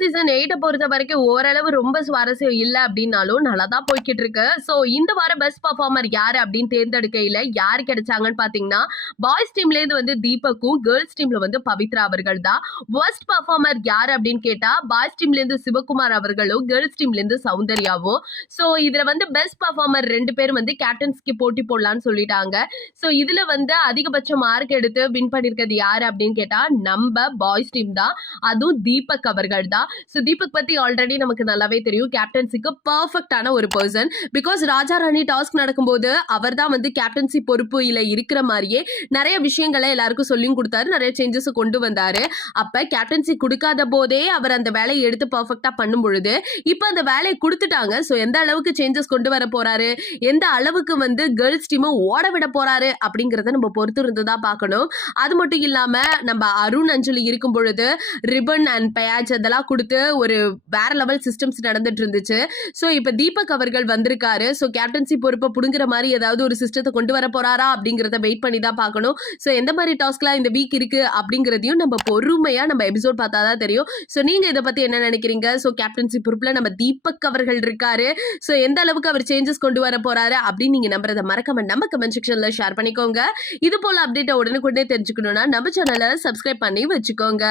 Season 8 பொறுத்த வரைக்கும் ஓரளவு ரொம்ப சுவாரஸ்யம் இல்ல அப்படின்னாலும் நல்லா தான் போய்க்கிட்டு இருக்கு. ஸோ இந்த வாரம் பெஸ்ட் பெர்ஃபார்மர் யாரு அப்படின்னு தேர்ந்தெடுக்கையில யாரு கிடைச்சாங்கன்னு பார்த்தீங்கன்னா, பாய்ஸ் டீம்லேருந்து வந்து தீபக்கும், கேர்ள்ஸ் டீம்ல வந்து பவித்ரா அவர்கள் தான். வொர்ஸ்ட் பெர்ஃபார்மர் யாரு அப்படின்னு கேட்டா, பாய்ஸ் டீம்லேருந்து சிவகுமார் அவர்களும், கேர்ள்ஸ் டீம்லேருந்து சௌந்தர்யாவும். ஸோ இதுல வந்து பெஸ்ட் பெர்ஃபார்மர் 2 பேரும் வந்து கேப்டன்ஸ்க்கு போட்டி போடலான்னு சொல்லிட்டாங்க. ஸோ இதுல வந்து அதிகபட்ச மார்க் எடுத்து வின் பண்ணிருக்கிறது யாரு அப்படின்னு கேட்டா, நம்ம பாய்ஸ் டீம் தான். அதுவும் தீபக் அவர்கள் தான். ஸோ தீபக் பத்தி ஆல்ரெடி நமக்கு நல்லாவே தெரியும். கேப்டன்சிக்கு பர்ஃபெக்டான ஒரு person. Because Raja Rani task நடக்கும்போது அவர் தான் வந்து கேப்டன்சி பொறுப்புல இருக்கிற மாதிரியே நிறைய விஷயங்களை எல்லாருக்கும் சொல்லியும் கொடுத்தாரு, நிறைய சேஞ்சஸ் கொண்டு வந்தாரு. அப்ப கேப்டன்சி கொடுக்காத போதே அவர் அந்த வேலையை எடுத்து பர்ஃபெக்டா பண்ணும் பொழுது இப்ப அந்த வேலையை கொடுத்துட்டாங்க. ஸோ எந்த அளவுக்கு சேஞ்சஸ் கொண்டு வர போறாரு, எந்த அளவுக்கு வந்து கேர்ள்ஸ் டீமை ஓட விட போறாரு அப்படிங்கறத நம்ம பொறுத்து இருந்துதான் பார்க்கணும். அது மட்டும் இல்லாம நம்ம அருண் அஞ்சலி இருக்கும் பொழுது ரிபன் அண்ட் பேட்ச் அதெல்லாம் கொடுத்து ஒரு வேற லெவல் சிஸ்டம்ஸ் நடந்துட்டு இருந்துச்சு. ஸோ இப்போ தீபக் அவர்கள் வந்திருக்காரு. ஸோ கேப்டன்சி பொறுப்பை புடுங்குற மாதிரி ஏதாவது ஒரு சிஸ்டத்தை கொண்டு வர போறாரா அப்படிங்கிறத வெயிட் பண்ணி தான் பார்க்கணும். ஸோ எந்த மாதிரி டாஸ்க்லாம் இந்த வீக் இருக்கு அப்படிங்கிறதையும் நம்ம பொறுமையா நம்ம எபிசோட் பார்த்தா தான் தெரியும். ஸோ நீங்க இதை பத்தி என்ன நினைக்கிறீங்க? ஸோ கேப்டன்சி பொறுப்புல நம்ம தீபக் அவர்கள் இருக்காரு. ஸோ எந்த அளவுக்கு அவர் சேஞ்சஸ் கொண்டு வர போறாரு அப்படின்னு நீங்க நம்புறதை மறக்காம நம்ம கமெண்ட் செக்ஷன்ல ஷேர் பண்ணிக்கோங்க. இது போல அப்டேட்டை உடனுக்குடனே தெரிஞ்சுக்கணும்னா நம்ம சேனலை சப்ஸ்கிரைப் பண்ணி வச்சுக்கோங்க.